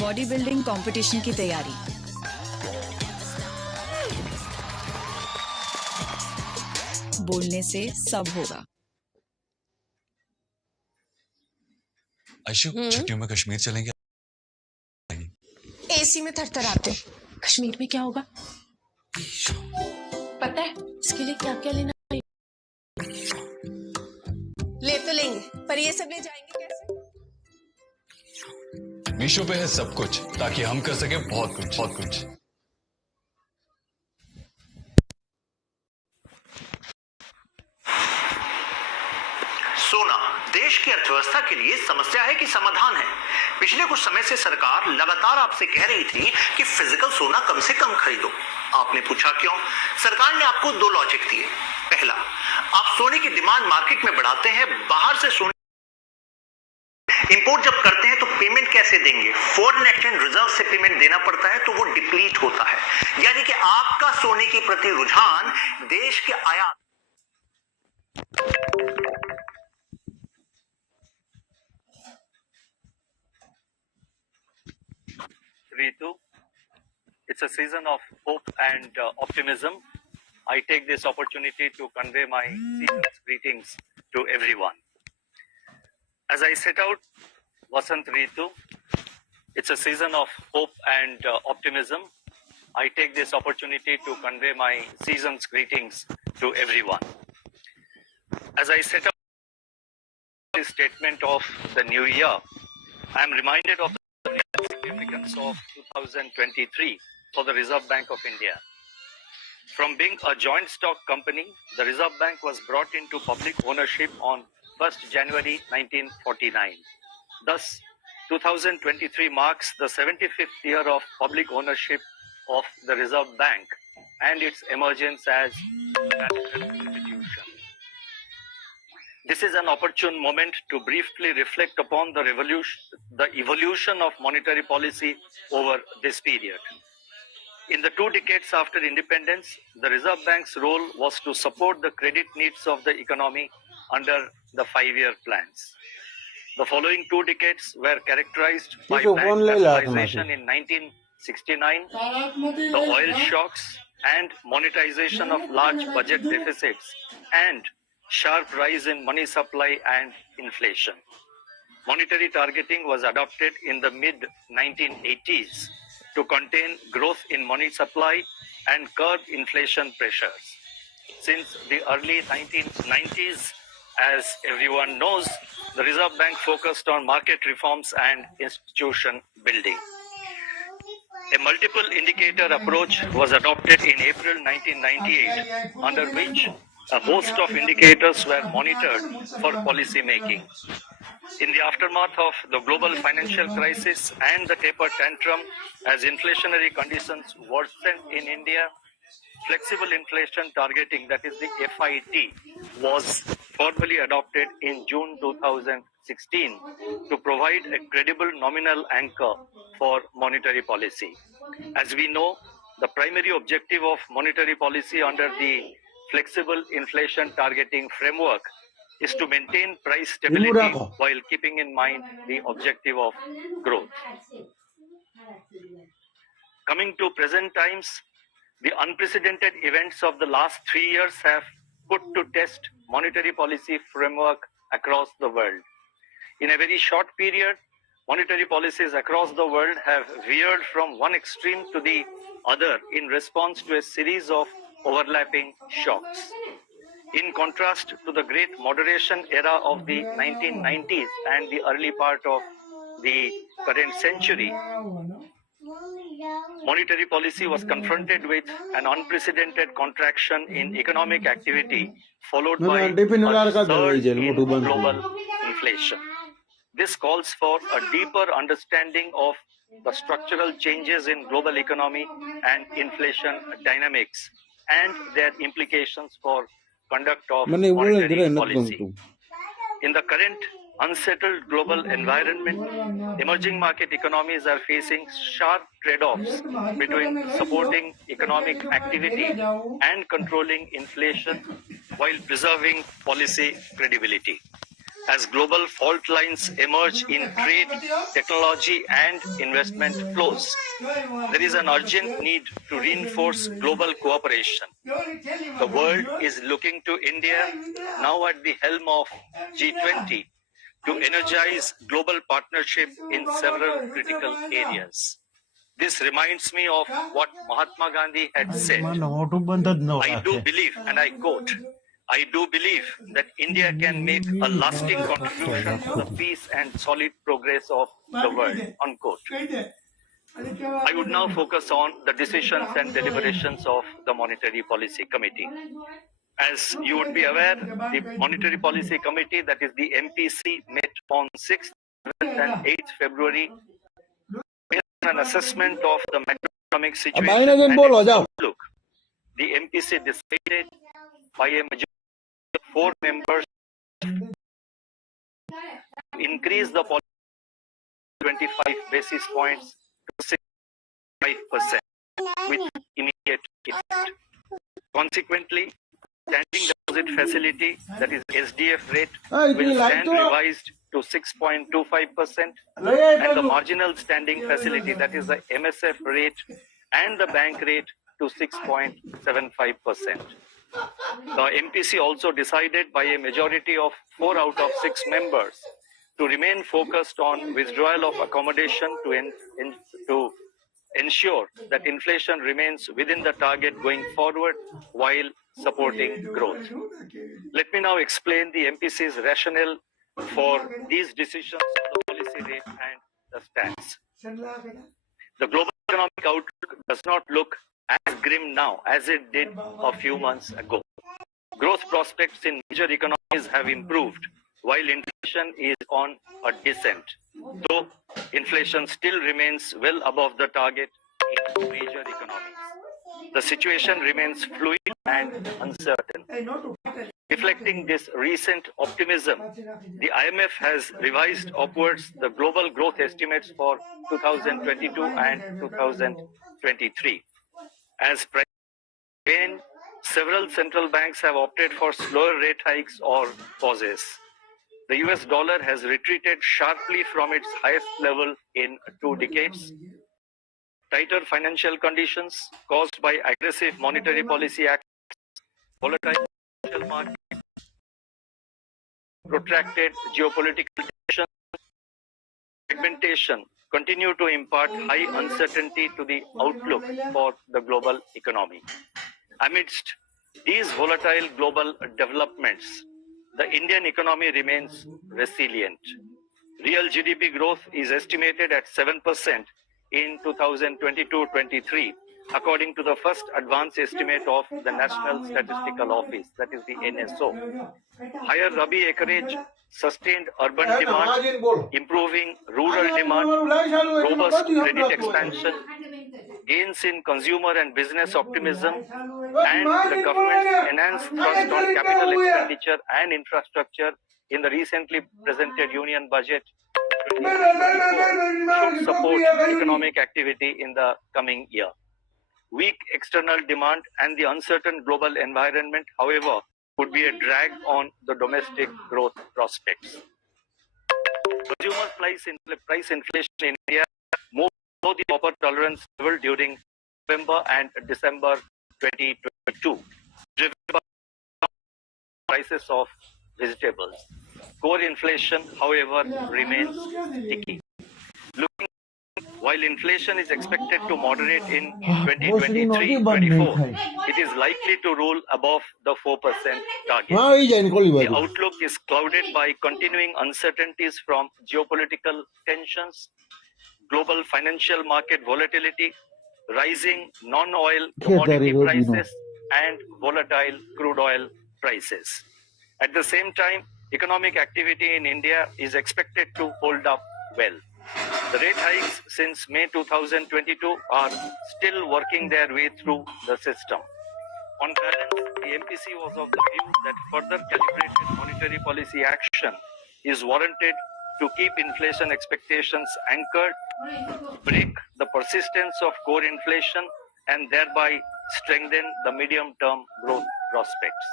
Body building competition की तैयारी। बोलने से सब होगा। आयशु, छुट्टियों में कश्मीर चलेंगे? एसी में थरथराते। कश्मीर में क्या होगा पता है? इसके लिए क्या क्या लेना है? ले तो लेंगे, पर ये सब ले जाएंगे कैसे? मीशो पे है सब कुछ, ताकि हम कर सके बहुत कुछ, बहुत कुछ। सोना देश की अर्थव्यवस्था के लिए समस्या है कि समाधान है? पिछले कुछ समय से सरकार लगातार आपसे कह रही थी कि फिजिकल सोना कम से कम खरीदो। आपने पूछा क्यों? सरकार ने आपको दो लॉजिक दिए। पहला, आप सोने की डिमांड मार्केट में बढ़ाते हैं, बाहर से सोने इंपोर्ट जब करते हैं तो पेमेंट कैसे देंगे? फॉरेन एक्सचेंज रिजर्व से पेमेंट देना पड़ता है, तो वो डिप्लीट होता है। यानी कि आपका सोने के प्रति रुझान देश के आयात Ritu. It's a season of hope and optimism. I take this opportunity to convey my season's greetings to everyone. As I set out Vasant Ritu, it's a season of hope and optimism. I take this opportunity to convey my season's greetings to everyone. As I set out the statement of the new year, I am reminded of the significance of 2023 for the Reserve Bank of India. From being a joint stock company, the Reserve Bank was brought into public ownership on 1st January 1949. Thus, 2023 marks the 75th year of public ownership of the Reserve Bank and its emergence as a national institution. This is an opportune moment to briefly reflect upon the evolution of monetary policy over this period. In the 2 decades after independence, the Reserve Bank's role was to support the credit needs of the economy under the 5-year plans. The following 2 decades were characterized by bank nationalization in 1969, the oil shocks and monetization of large budget deficits, and sharp rise in money supply and inflation. Monetary targeting was adopted in the mid-1980s to contain growth in money supply and curb inflation pressures. Since the early 1990s, as everyone knows, the Reserve Bank focused on market reforms and institution building. A multiple indicator approach was adopted in April 1998, under which a host of indicators were monitored for policy making. In the aftermath of the global financial crisis and the taper tantrum as inflationary conditions worsened in India, flexible inflation targeting, that is the FIT, was formally adopted in June 2016 to provide a credible nominal anchor for monetary policy. As we know, the primary objective of monetary policy under the flexible inflation targeting framework is to maintain price stability while keeping in mind the objective of growth. Coming to present times, the unprecedented events of the last 3 years have put to test monetary policy framework across the world. In a very short period, monetary policies across the world have veered from one extreme to the other in response to a series of overlapping shocks. In contrast to the great moderation era of the 1990s and the early part of the current century, monetary policy was confronted with an unprecedented contraction in economic activity, followed by a surge in global inflation. This calls for a deeper understanding of the structural changes in global economy and inflation dynamics and their implications for conduct of monetary policy. In the current unsettled global environment, emerging market economies are facing sharp trade-offs between supporting economic activity and controlling inflation while preserving policy credibility. as global fault lines emerge in trade, technology, and investment flows. There is an urgent need to reinforce global cooperation. The world is looking to India, now at the helm of G20, to energize global partnership in several critical areas. This reminds me of what Mahatma Gandhi had said. I do believe, and I quote, I do believe that India can make a lasting contribution to the peace and solid progress of the world, unquote. I would now focus on the decisions and deliberations of the Monetary Policy Committee. As you would be aware, the Monetary Policy Committee, that is the MPC, met on 6th, 7th and 8th February based on an assessment of the macroeconomic situation and its outlook. The MPC decided by a majority of 4 members to increase the policy 25 basis points to 6.5% with immediate effect. Consequently, standing deposit facility, that is SDF rate, will stand revised to 6.25%, and the marginal standing facility, that is the MSF rate, and the bank rate to 6.75%. The MPC also decided by a majority of 4 out of 6 members to remain focused on withdrawal of accommodation to ensure that inflation remains within the target going forward while supporting growth. Let me now explain the MPC's rationale for these decisions on the policy rate and the stance. The global economic outlook does not look as grim now as it did a few months ago. Growth prospects in major economies have improved, while inflation is on a descent, though inflation still remains well above the target in major economies. The situation remains fluid and uncertain. Reflecting this recent optimism, the IMF has revised upwards the global growth estimates for 2022 and 2023. As price, several central banks have opted for slower rate hikes or pauses. The US dollar has retreated sharply from its highest level in 2 decades. Tighter financial conditions caused by aggressive monetary policy actions, volatile financial markets, protracted geopolitical tensions, fragmentation continue to impart high uncertainty to the outlook for the global economy. Amidst these volatile global developments, the Indian economy remains resilient. Real GDP growth is estimated at 7% in 2022-23, according to the first advance estimate of the National Statistical Office, that is the NSO. Higher Rabi acreage, sustained urban demand, improving rural demand, robust credit expansion, gains in consumer and business optimism, and the government's enhanced thrust on capital expenditure and infrastructure in the recently presented Union Budget should support economic activity in the coming year. Weak external demand and the uncertain global environment, however, could be a drag on the domestic growth prospects. Consumer price inflation in India moved below the upper tolerance level during November and December 2022, driven by prices of vegetables. Core inflation, however, remains sticky. While inflation is expected to moderate in 2023-24, it is likely to roll above the 4% target. The outlook is clouded by continuing uncertainties from geopolitical tensions, global financial market volatility, rising non-oil commodity prices, and volatile crude oil prices. At the same time, economic activity in India is expected to hold up well. The rate hikes since May 2022 are still working their way through the system. On balance, the MPC was of the view that further calibrated monetary policy action is warranted to keep inflation expectations anchored, break the persistence of core inflation, and thereby strengthen the medium-term growth prospects.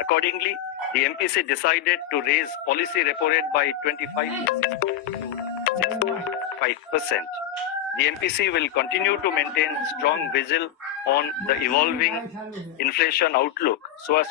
Accordingly, the MPC decided to raise policy repo rate by 25 basis points to 6.5%. The MPC will continue to maintain strong vigil on the evolving inflation outlook so as